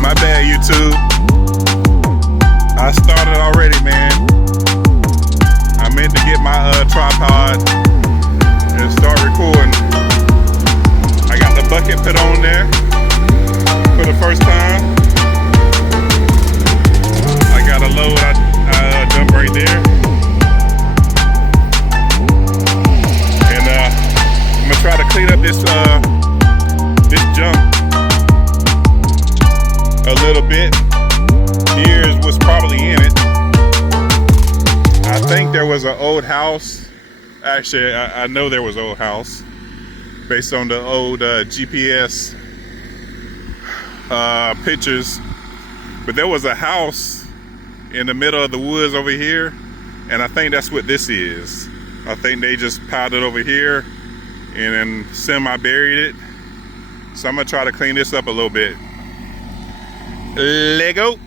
My bad, YouTube. I started already, man. I meant to get my tripod and start recording. I got the bucket put on there for the first time. I got a load I dumped right there. And I'm gonna try to clean up this junk a little bit. Here's what's probably in it. I think there was an old house. Actually, I know there was an old house based on the old GPS pictures. But there was a house in the middle of the woods over here, and I think that's what this is. I think they just piled it over here and then semi-buried it. So I'm gonna try to clean this up a little bit. Lego.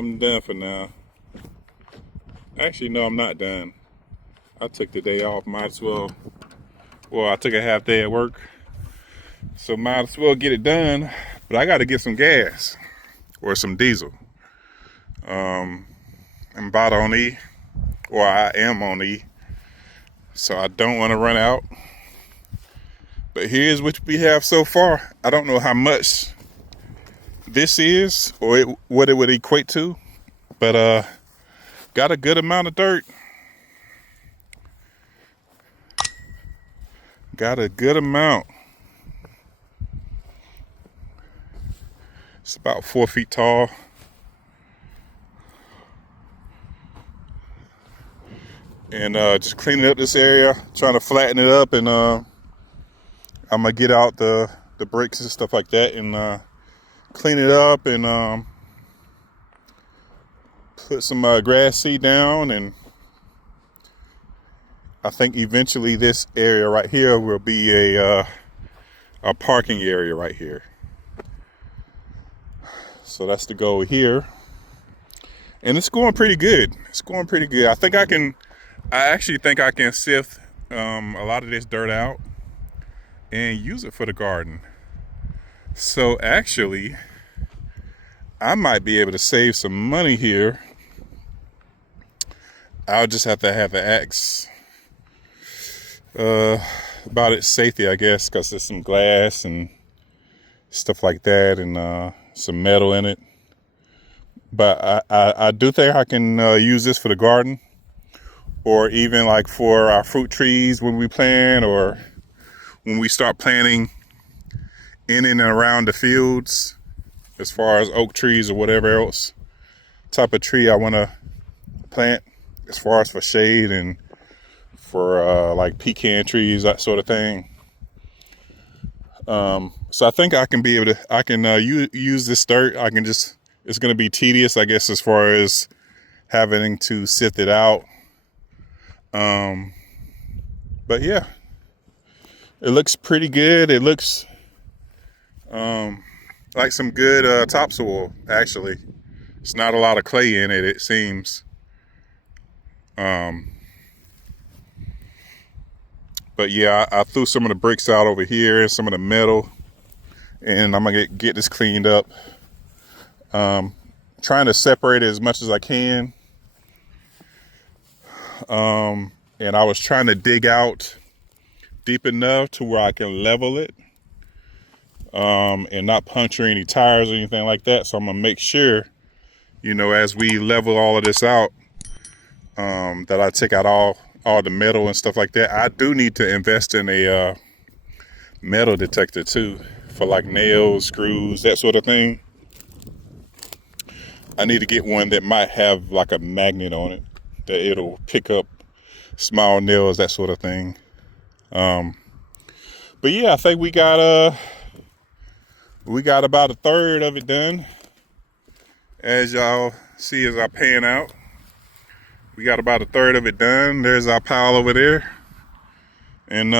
I'm done for now. Actually, no, I'm not done. I took the day off, might as well. Well, I took a half day at work, so might as well get it done. But I got to get some gas or some diesel. I'm about on E, or I am on E, so I don't want to run out. But here's what we have so far. I don't know how much this is or what it would equate to, but got a good amount of dirt. Got a good amount. It's about 4 feet tall. And just cleaning up this area, trying to flatten it up, and I'm gonna get out the bricks and stuff like that, and clean it up, and put some grass seed down. And I think eventually this area right here will be a parking area right here. So that's the goal here, and it's going pretty good. It's going pretty good. I actually think I can sift a lot of this dirt out and use it for the garden. So actually, I might be able to save some money here. I'll just have to ask about its safety, I guess, because there's some glass and stuff like that, and some metal in it. But I do think I can use this for the garden, or even like for our fruit trees when we plant, or when we start planting in and around the fields, as far as oak trees or whatever else type of tree I want to plant, as far as for shade and for like pecan trees, that sort of thing. So I think I can be able to, use this dirt. It's going to be tedious, I guess, as far as having to sift it out. But yeah, it looks pretty good. It looks like some good topsoil, actually. It's not a lot of clay in it, it seems. But yeah, I threw some of the bricks out over here and some of the metal, and I'm gonna get this cleaned up. Trying to separate it as much as I can. And I was trying to dig out deep enough to where I can level it, and not puncture any tires or anything like that. So I'm gonna make sure, as we level all of this out, that I take out all the metal and stuff like that. I do need to invest in a metal detector too, for like nails, screws, that sort of thing. I need to get one that might have like a magnet on it, that it'll pick up small nails, that sort of thing. But yeah, I think we got about a third of it done. As y'all see, as I pan out, we got about a third of it done. There's our pile over there, and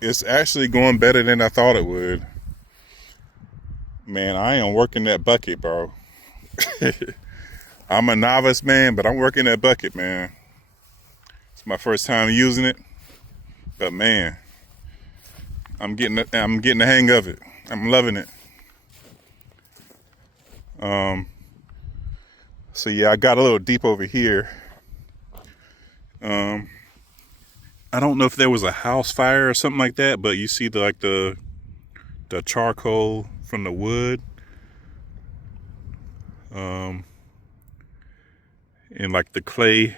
it's actually going better than I thought it would. Man, I am working that bucket, bro. I'm a novice, man, but I'm working that bucket, man. It's my first time using it, but man, I'm getting the hang of it. I'm loving it. So yeah, I got a little deep over here. I don't know if there was a house fire or something like that, but you see the charcoal from the wood, and like the clay.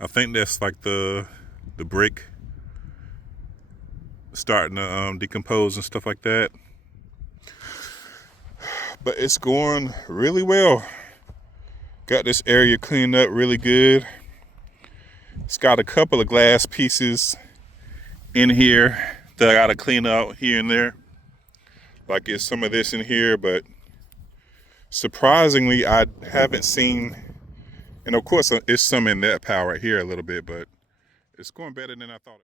I think that's like the brick starting to decompose and stuff like that. But it's going really well. Got this area cleaned up really good. It's got a couple of glass pieces in here that I gotta clean out here and there. Like it's some of this in here, but surprisingly, I haven't seen, and of course it's some in that pile right here a little bit, but it's going better than I thought.